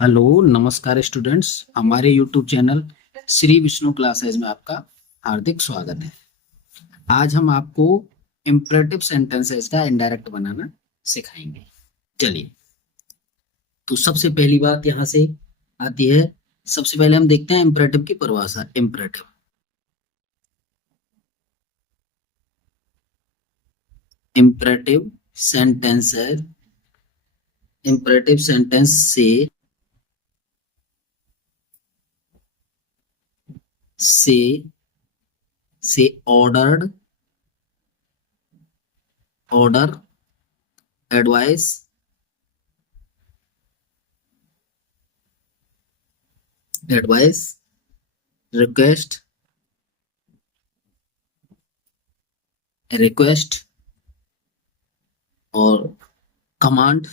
Hello नमस्कार students. हमारे YouTube channel Shri Vishnu classes में आपका हार्दिक स्वागत है। आज हम आपको इम्परेटिव सेंटेंसेस का इनडायरेक्ट बनाना सिखाएंगे। चलिए, तो सबसे पहली बात यहाँ से आती है। सबसे पहले हम देखते हैं इम्परेटिव की परिभाषा। इम्परेटिव सेंटेंस है। इम्परेटिव सेंटेंस से से ऑर्डर, एडवाइस, रिक्वेस्ट, रिक्वेस्ट और कमांड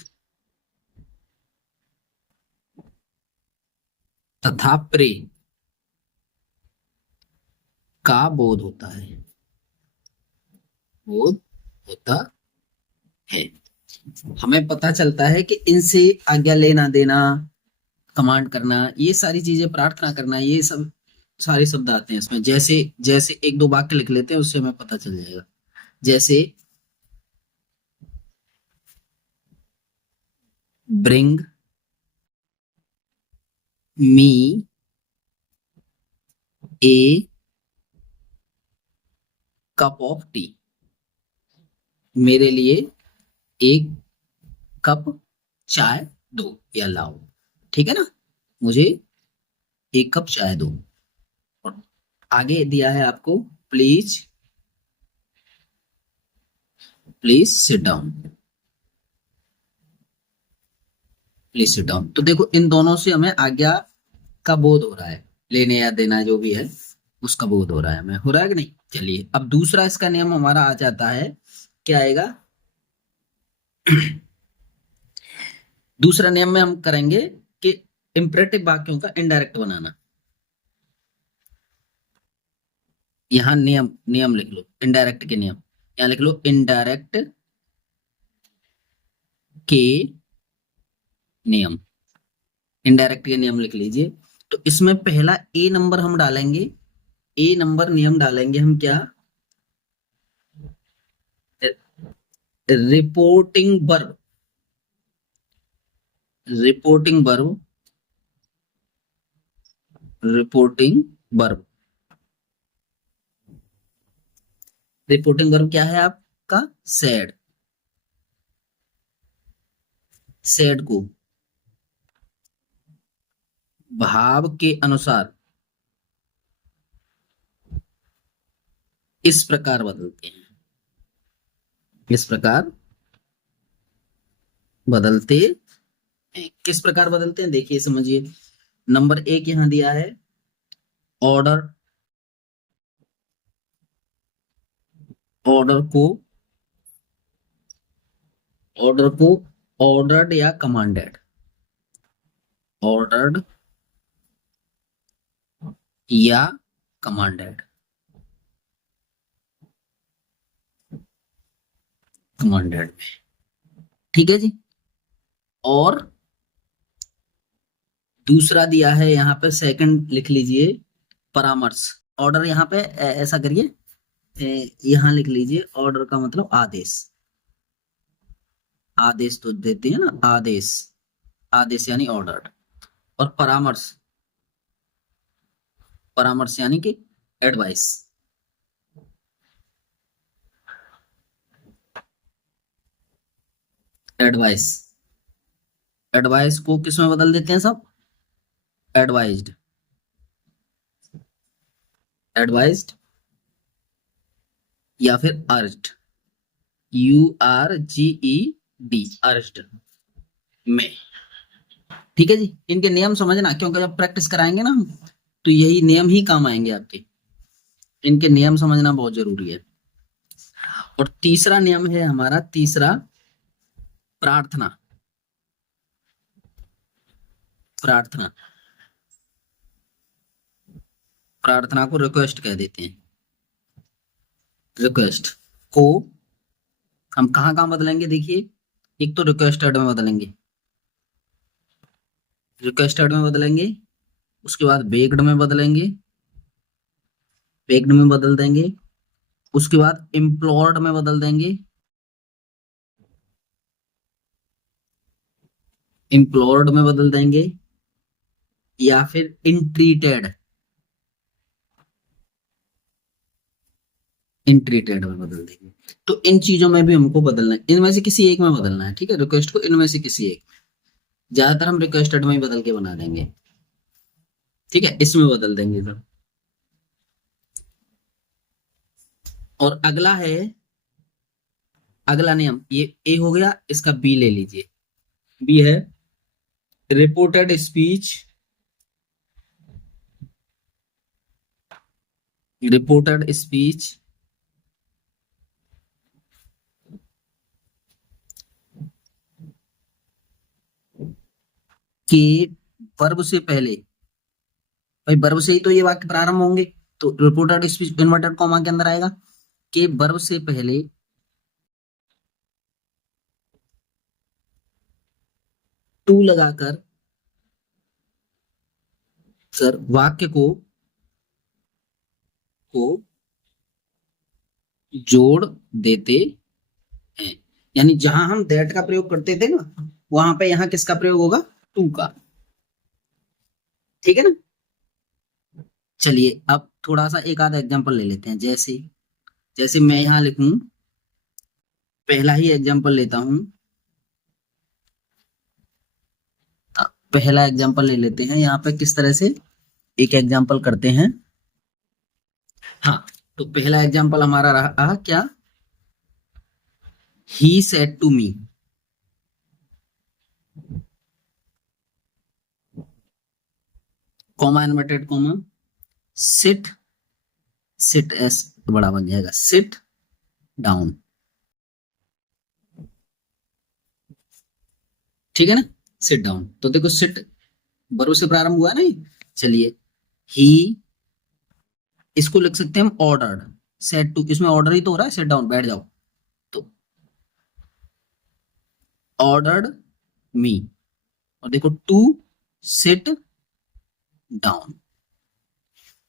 तथा प्रे का बोध होता है। बोध होता है। हमें पता चलता है कि इनसे आज्ञा लेना देना, कमांड करना, ये सारी चीजें, प्रार्थना करना, ये सब सारे शब्द आते हैं इसमें। जैसे जैसे एक दो वाक्य लिख लेते हैं, उससे हमें पता चल जाएगा। जैसे bring me A cup of T, मेरे लिए एक कप चाय दो या लाओ। ठीक है ना, मुझे एक कप चाय दो। और आगे दिया है आपको, please please sit down, please sit down. तो देखो, इन दोनों से हमें आज्ञा का बोध हो रहा है, लेने या देना जो भी है उसका बोध हो रहा है हमें। हो रहा है कि नहीं? चलिए, अब दूसरा इसका नियम हमारा आ जाता है। क्या आएगा? दूसरा नियम में हम करेंगे कि इंपरेटिव वाक्यों का इनडायरेक्ट बनाना। यहां नियम नियम लिख लो, इनडायरेक्ट के नियम। यहां लिख लो इनडायरेक्ट के नियम। इनडायरेक्ट के नियम लिख लीजिए। तो इसमें पहला ए नंबर हम डालेंगे। ए नंबर नियम डालेंगे हम। क्या? Reporting verb. Reporting verb. Reporting verb. Reporting verb क्या है आपका? सैड। सैड को भाव के अनुसार इस प्रकार बदलते हैं। इस प्रकार बदलते हैं। किस प्रकार बदलते हैं? देखिए, समझिए। नंबर एक यहां दिया है, ऑर्डर। ऑर्डर को ऑर्डर को ऑर्डर्ड या कमांडेड। ऑर्डर्ड या कमांडेड। कमांडेड। ठीक है जी। और दूसरा दिया है यहाँ पे, सेकंड लिख लीजिए, परामर्श। ऑर्डर यहाँ पे ऐसा करिए, यहाँ लिख लीजिए, ऑर्डर का मतलब आदेश। आदेश तो देते हैं ना, आदेश। आदेश यानी ऑर्डर। और परामर्श, परामर्श यानी कि एडवाइस। एडवाइस। एडवाइस को किस में बदल देते हैं सब? एडवाइज्ड। एडवाइज्ड या फिर अर्ज्ड। URGED, अर्ज्ड में। ठीक है जी। इनके नियम समझना, क्योंकि जब प्रैक्टिस कराएंगे ना हम, तो यही नियम ही काम आएंगे आपके। इनके नियम समझना बहुत जरूरी है। और तीसरा नियम है हमारा, तीसरा, प्रार्थना। प्रार्थना। प्रार्थना को रिक्वेस्ट कह देते हैं। रिक्वेस्ट को हम कहाँ कहाँ बदलेंगे? देखिए, एक तो रिक्वेस्टेड में बदलेंगे। रिक्वेस्टेड में बदलेंगे, उसके बाद बेक्ड में बदलेंगे, बेक्ड में बदल देंगे, उसके बाद इम्प्लोर्ड में बदल देंगे, इम्प्लोर्ड में बदल देंगे, या फिर इनट्रीटेड, इनट्रीटेड में बदल देंगे। तो इन चीजों में भी हमको बदलना है, इनमें से किसी एक में बदलना है, ठीक है, रिक्वेस्ट को इनमें से किसी एक में। ज्यादातर हम रिक्वेस्टेड में ही बदल के बना देंगे, ठीक है, इसमें बदल देंगे सब। और अगला है, अगला नियम, ये ए हो गया, इसका बी ले लीजिए। बी है रिपोर्टेड स्पीच, रिपोर्टेड स्पीच के वर्ब से पहले, भाई वर्ब से ही तो ये वाक्य प्रारंभ होंगे, तो रिपोर्टेड स्पीच इन्वर्टेड कॉमा के अंदर आएगा, के वर्ब से पहले टू लगाकर सर वाक्य को जोड़ देते हैं। यानी जहां हम दैट का प्रयोग करते थे ना, वहां पे यहाँ किसका प्रयोग होगा, टू का, ठीक है ना। चलिए अब थोड़ा सा एक आधा एग्जांपल ले लेते हैं। जैसे जैसे मैं यहाँ लिखूं, पहला ही एग्जांपल लेता हूं, पहला एग्जांपल ले लेते हैं यहाँ पे, किस तरह से एक एग्जांपल करते हैं। हाँ, तो पहला एग्जांपल हमारा रहा क्या, he said to me, comma inverted comma, sit, sit S बड़ा बन जाएगा, सिट डाउन, ठीक है ना, सिट डाउन। तो देखो सिट वर्ब से प्रारंभ हुआ है ना। चलिए ही, इसको लिख सकते हैं हम ऑर्डर्ड, सेट टू, इसमें ऑर्डर ही तो हो रहा है, सिट डाउन बैठ जाओ, तो ऑर्डर्ड मी, और देखो टू सिट डाउन,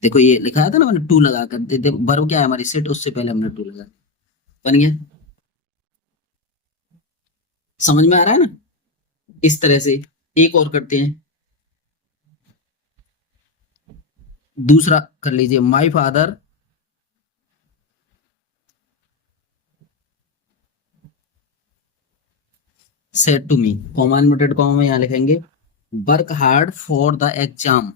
देखो ये लिखा था ना मैंने, टू लगा कर, देखो वर्ब क्या है हमारी, सिट, उससे पहले हमने टू लगा, बन गया। समझ में आ रहा है ना। इस तरह से एक और करते हैं, दूसरा कर लीजिए, my father said to me, comma inverted comma में यहां लिखेंगे, work hard for the exam,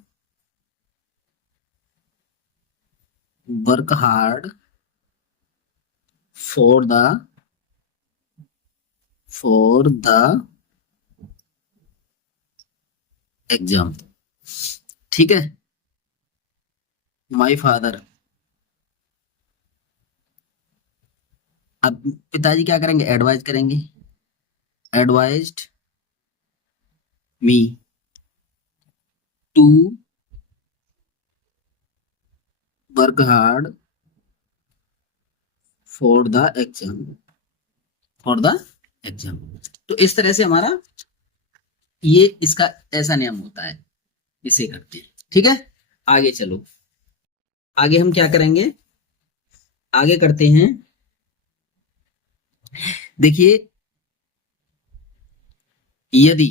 work hard for the, for the exam, ठीक है। माई फादर, अब पिताजी क्या करेंगे, एडवाइज करेंगे, advised me to work hard for the exam, for the exam. तो इस तरह से हमारा ये इसका ऐसा नियम होता है, इसे करते हैं, ठीक है। आगे चलो, आगे हम क्या करेंगे, आगे करते हैं, देखिए यदि,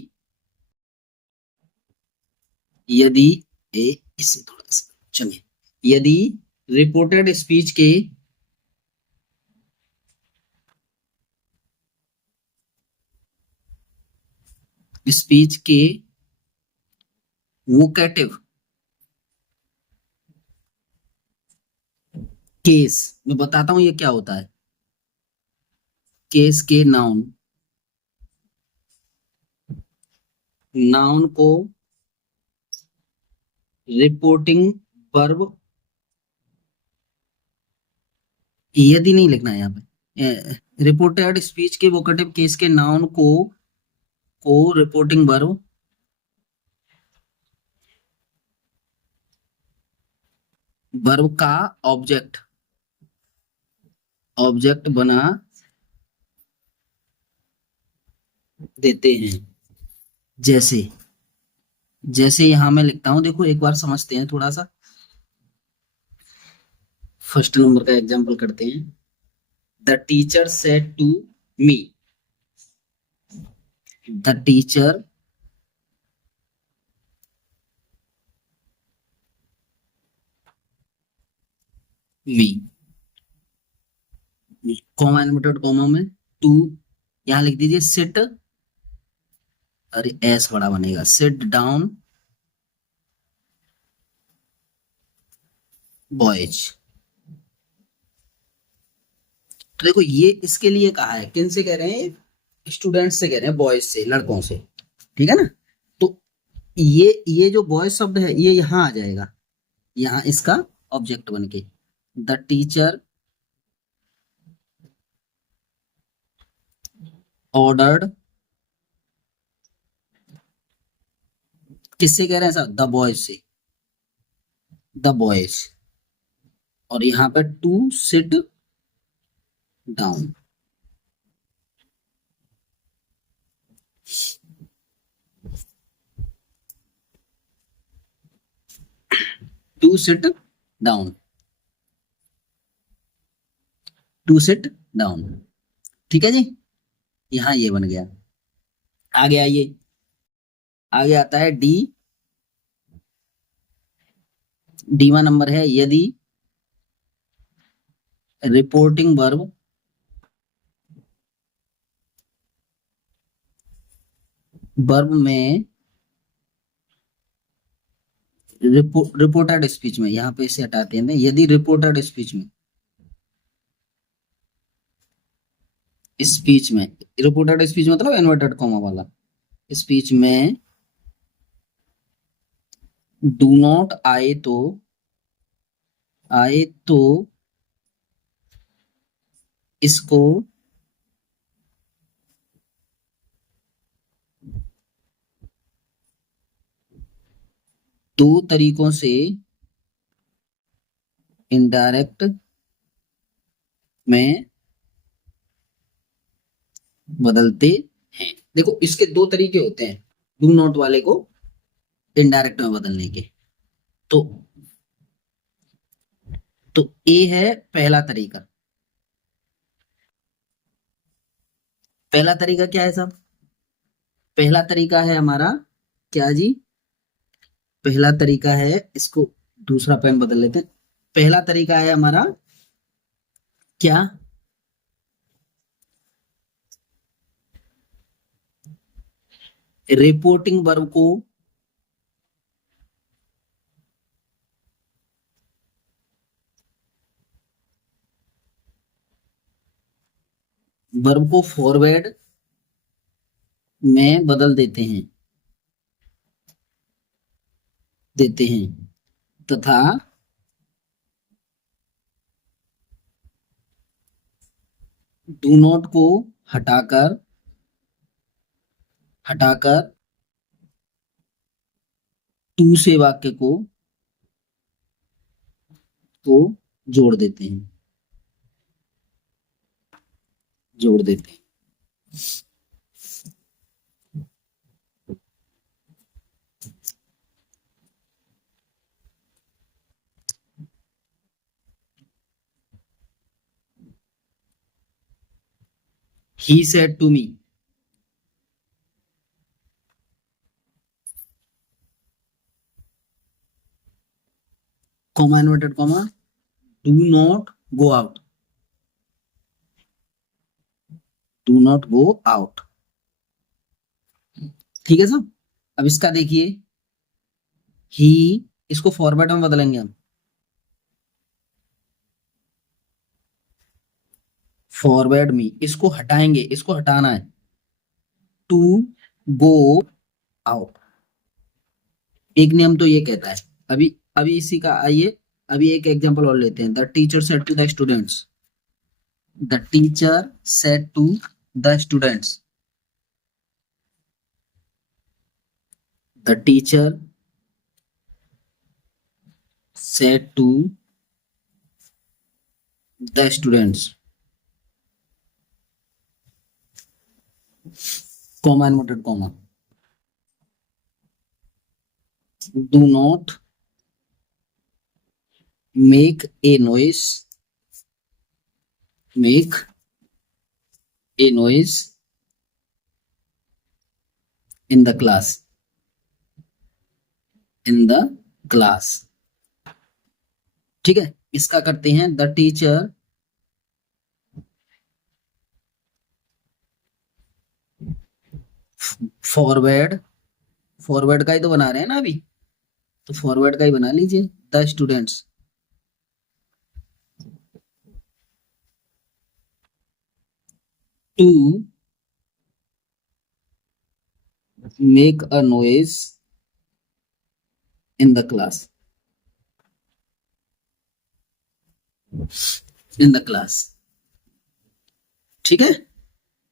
यदि इससे थोड़ा सा चलिए, यदि रिपोर्टेड स्पीच के स्पीच के वोकेटिव केस, मैं बताता हूं ये क्या होता है, केस के नाउन, नाउन को रिपोर्टिंग वर्ब, यदि नहीं लिखना है यहाँ पे, रिपोर्टेड स्पीच के वोकेटिव केस के नाउन को रिपोर्टिंग वर्ब, वर्ब का ऑब्जेक्ट, ऑब्जेक्ट बना देते हैं। जैसे जैसे यहां मैं लिखता हूं, देखो एक बार समझते हैं थोड़ा सा। फर्स्ट नंबर का एग्जांपल करते हैं। The teacher said to me. The teacher me, comma inverted comma में टू, यहां लिख दीजिए सिट, अरे एस बड़ा बनेगा, सिट डाउन बॉयज। तो देखो ये इसके लिए कहा है, किन से कह रहे हैं, स्टूडेंट्स से कह रहे हैं, बॉयज से, लड़कों से, ठीक है ना। तो ये जो बॉयज शब्द है ये यहाँ आ जाएगा, यहाँ इसका ऑब्जेक्ट बन के। द टीचर ऑर्डर्ड, किससे कह रहे हैं सर, द बॉयज से, द बॉयज, और यहाँ पे to sit down. To sit down, to sit down, ठीक है जी। यहाँ ये बन गया। आगे आइए, आगे आता है डी। डीवा नंबर है, यदि रिपोर्टिंग वर्ब वर्ब में रिपोर्टेड स्पीच में, यहाँ पे इसे हटाते हैं, यदि रिपोर्टेड स्पीच में, स्पीच में, रिपोर्टेड स्पीच मतलब इन्वर्टेड कॉमा वाला, स्पीच में डू नॉट आए तो, आए तो इसको दो तरीकों से इनडायरेक्ट में बदलते हैं। देखो इसके दो तरीके होते हैं, डू नॉट वाले को इनडायरेक्ट में बदलने के। तो तो ए है पहला तरीका। पहला तरीका क्या है साहब, पहला तरीका है हमारा क्या जी, पहला तरीका है, इसको दूसरा पेन बदल लेते हैं। पहला तरीका है हमारा क्या, रिपोर्टिंग वर्ब को वर्ब को फॉरवर्ड में बदल देते हैं, देते हैं, तथा डू नॉट को हटाकर, हटाकर टू से वाक्य को जोड़ देते हैं, जोड़ देते हैं। He said to me, comma inverted comma, do not go out, do not go out, ठीक है साहब। अब इसका देखिए, ही, इसको फॉरवर्ड में बदलेंगे हम, फॉरवर्ड मी, इसको हटाएंगे, इसको हटाना है, टू गो आउट। एक नियम तो ये कहता है। अभी अभी इसी का आइए, अभी एक एग्जांपल और लेते हैं। The teacher said to the students, the teacher said to the students, the teacher said to the students, comma inverted comma, do not make a noise, make a noise in the class, in the class. ठीक है, इसका करते हैं the teacher forward, forward का ही तो बना रहे हैं ना अभी, तो फॉरवर्ड का ही बना लीजिए, the students to make a noise in the class, in the class. ठीक है,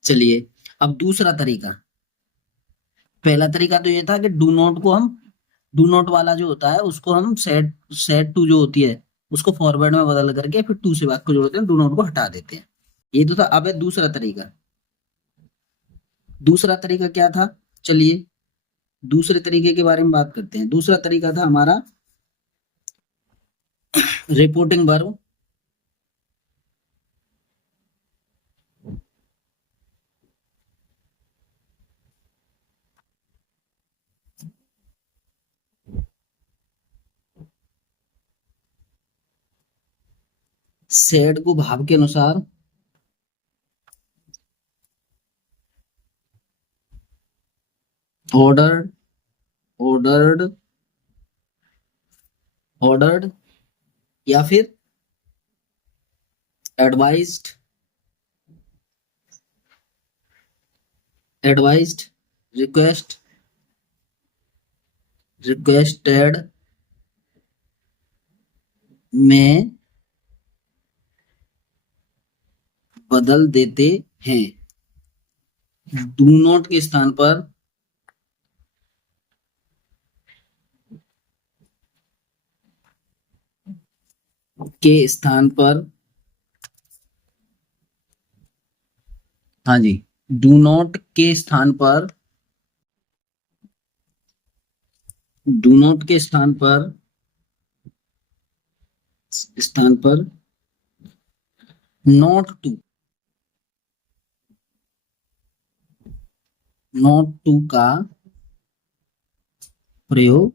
चलिए अब दूसरा तरीका। पहला तरीका तो ये था कि डू नॉट को हम, डू नॉट वाला जो होता है उसको हम सेट, सेट टू जो होती है उसको फॉरवर्ड में बदल करके फिर टू से वाक्य को जोड़ते हैं, डू नॉट को हटा देते हैं। ये तो था। अब है दूसरा तरीका। दूसरा तरीका क्या था, चलिए दूसरे तरीके के बारे में बात करते हैं। दूसरा तरीका था हमारा रिपोर्टिंग वर्ब। सेड को भाव के अनुसार ऑर्डर्ड, ऑर्डर्ड, ऑर्डर्ड या फिर एडवाइज्ड, एडवाइज्ड, रिक्वेस्ट, रिक्वेस्टेड में बदल देते हैं। डू नॉट के स्थान पर के स्थान पर, हाँ जी, डू नॉट के स्थान पर, डू नॉट के स्थान पर, स्थान पर नॉट टू, नॉट टू का प्रयोग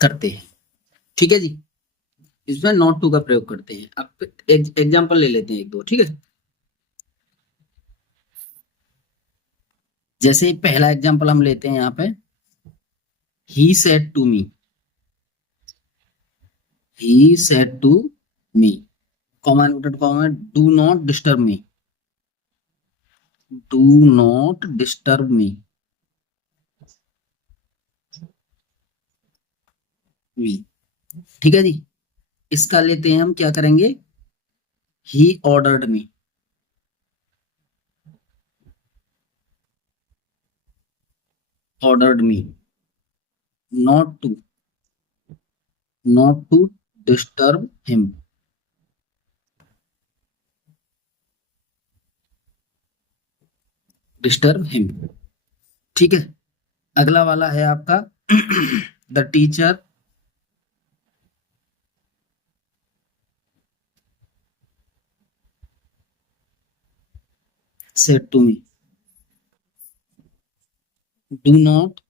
करते हैं। ठीक है जी, इसमें नॉट टू का प्रयोग करते हैं। अब एग्जांपल ले लेते हैं एक दो, ठीक है। जैसे पहला एग्जांपल हम लेते हैं यहाँ पे, he said to me, he said to me, comma inverted comma, do not disturb me, do not disturb me, me. ठीक है जी, इसका लेते हैं हम, क्या करेंगे, he ordered me, ordered me, not to, not to disturb him. Disturb him. ठीक है, अगला वाला है आपका the teacher said to me, do not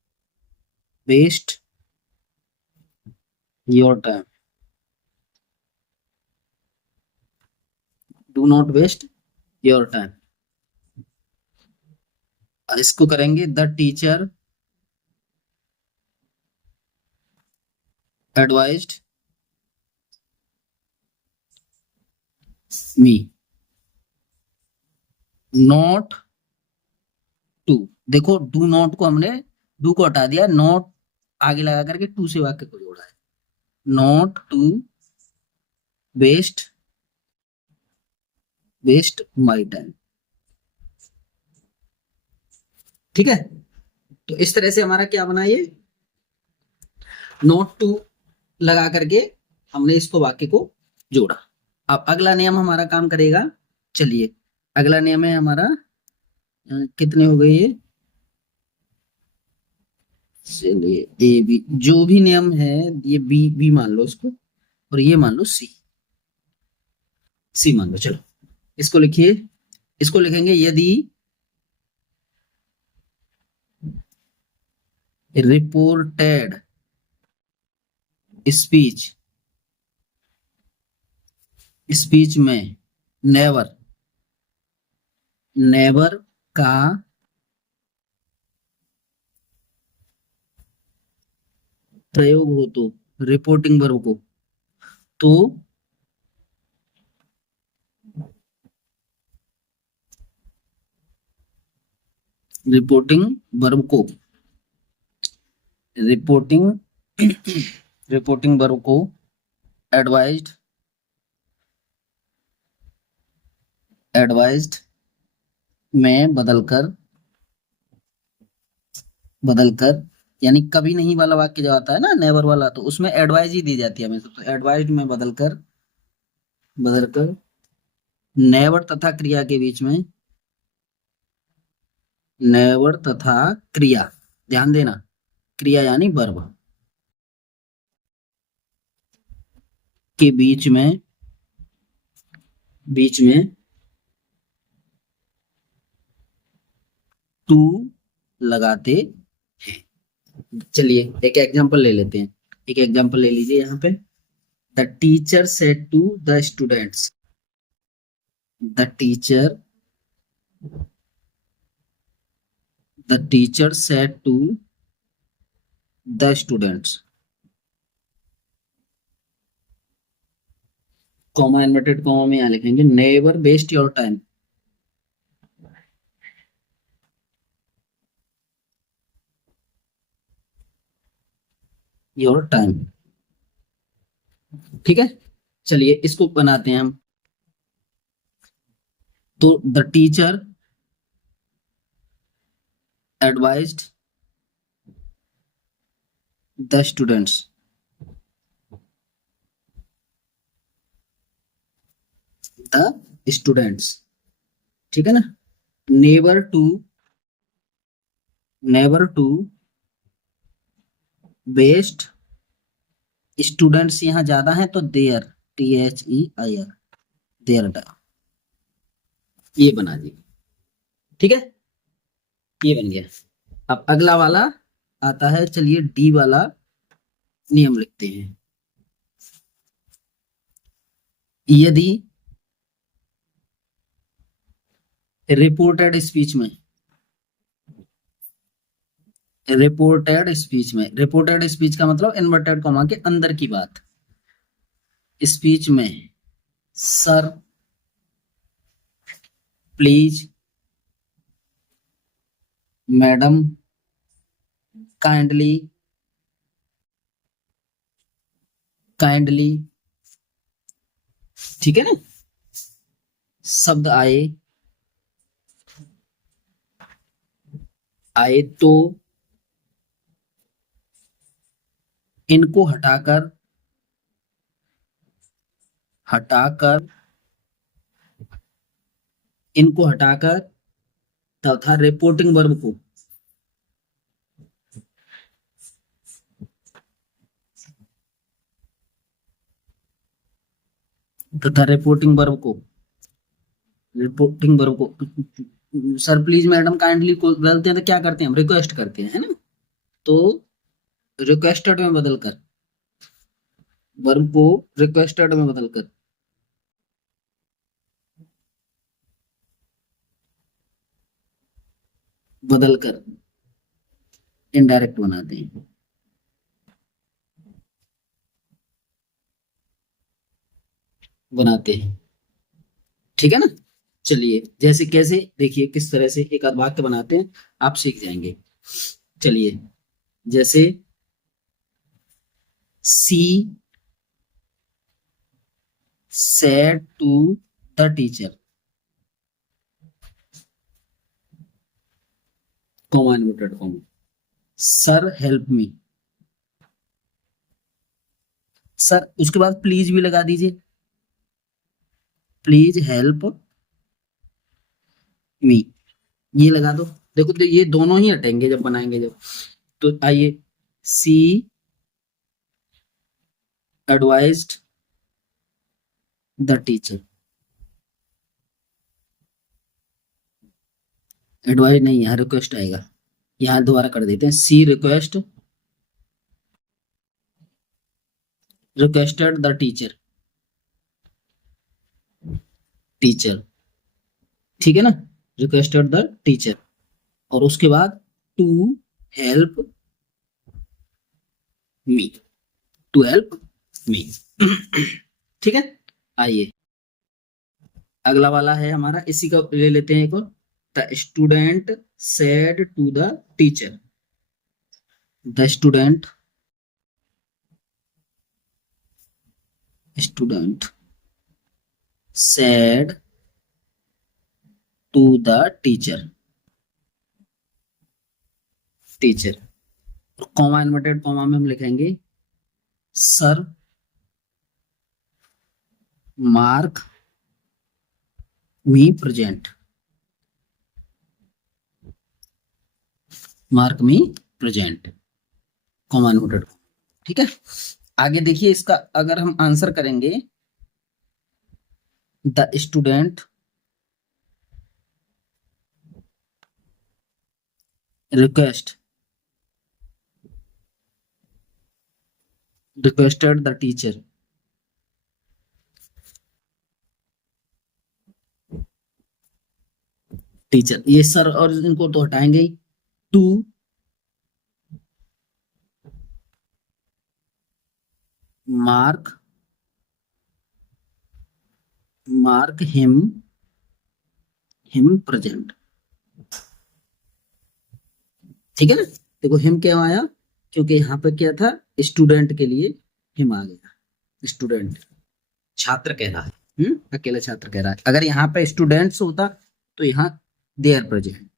waste your time, do not waste your time. इसको करेंगे the teacher advised me not to. देखो do not को हमने, डू को हटा दिया, नॉट आगे लगा करके टू से वाक्य को जोड़ा है, not to waste, waste my time. ठीक है, तो इस तरह से हमारा क्या बना, ये नॉट टू लगा करके हमने इसको वाक्य को जोड़ा। अब अगला नियम हमारा काम करेगा। चलिए अगला नियम है हमारा, कितने हो गए ये, चलिए ए बी, जो भी नियम है ये बी बी मान लो इसको, और ये मान लो सी, सी मान लो। चलो इसको लिखिए, इसको लिखेंगे यदि रिपोर्टेड स्पीच, स्पीच में नेवर, नेवर का प्रयोग हो तो रिपोर्टिंग वर्ब को, तो रिपोर्टिंग वर्ब को, रिपोर्टिंग रिपोर्टिंग वर्ब को एडवाइज्ड, एडवाइज्ड में बदलकर, बदलकर यानी कभी नहीं वाला वाक्य जो आता है ना नेवर वाला, तो उसमें एडवाइज ही दी जाती है हमें, तो एडवाइज्ड में बदलकर, बदलकर नेवर तथा क्रिया के बीच में, नेवर तथा क्रिया, ध्यान देना क्रिया यानी वर्ब के बीच में, बीच में टू लगाते हैं। चलिए एक एग्जांपल ले लेते हैं, एक एग्जांपल ले लीजिए यहाँ पे। The teacher said to the students, the teacher, the teacher said to the students, comma inverted comma में यहाँ लिखेंगे never waste your time, your time. ठीक है, चलिए इसको बनाते हैं हम। तो the teacher advised the students, the students, ठीक है ना। Never to, never to waste, students यहाँ ज्यादा हैं तो देयर, THEIR, देयर, ये बना दी। ठीक है, ये बन गया। अब अगला वाला आता है, चलिए डी वाला नियम लिखते हैं। यदि रिपोर्टेड स्पीच में, रिपोर्टेड स्पीच में, रिपोर्टेड स्पीच का मतलब इन्वर्टेड कॉमा के अंदर की बात, स्पीच में sir please, madam kindly, kindly, ठीक है ना, शब्द आए, आए तो इनको हटाकर, हटाकर, इनको हटाकर तथा रिपोर्टिंग वर्ब को, तथा रिपोर्टिंग वर्ब को, रिपोर्टिंग वर्ब को सर प्लीज मैडम काइंडली को बोलते हैं तो क्या करते हैं हम, रिक्वेस्ट करते हैं, है ना। तो रिक्वेस्टेड में बदलकर, वर्ब को रिक्वेस्टेड में बदलकर, बदलकर इनडायरेक्ट बनाते हैं, बनाते हैं। ठीक है ना। चलिए जैसे कैसे देखिए किस तरह से एक आध वाक्य बनाते हैं, आप सीख जाएंगे। चलिए जैसे she said to the teacher, comma inverted comma, sir help me, sir उसके बाद प्लीज भी लगा दीजिए, प्लीज हेल्प मी, ये लगा दो। देखो तो ये दोनों ही हटेंगे जब बनाएंगे जब। तो आइए she advised the teacher, advise नहीं, यहाँ रिक्वेस्ट आएगा, यहाँ दोबारा कर देते हैं, she requested the teacher, teacher, ठीक है ना, रिक्वेस्टेड द टीचर, और उसके बाद to help me, to help me, ठीक है। आइए अगला वाला है हमारा, इसी का ले लेते हैं एक और, the student said to the teacher, the student said to the teacher, comma inverted comma में हम लिखेंगे sir mark me present, comma inverted, ठीक है। आगे देखिए इसका अगर हम आंसर करेंगे, the student requested the teacher, ये सर और इनको तो हटाएंगे ही, टू मार्क हिम प्रेजेंट, ठीक है ना। देखो हिम क्यों आया, क्योंकि यहाँ पे क्या था, स्टूडेंट के लिए हिम आ गया, स्टूडेंट छात्र कह रहा है, अकेला छात्र कह रहा है, अगर यहाँ पे स्टूडेंट्स होता तो यहाँ दे आर प्रेजेंट,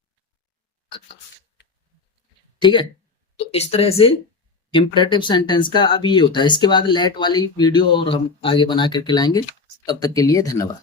ठीक है। तो इस तरह से इंपरेटिव सेंटेंस का अभी ये होता है, इसके बाद लेट वाली वीडियो और हम आगे बना करके लाएंगे, तब तक के लिए धन्यवाद।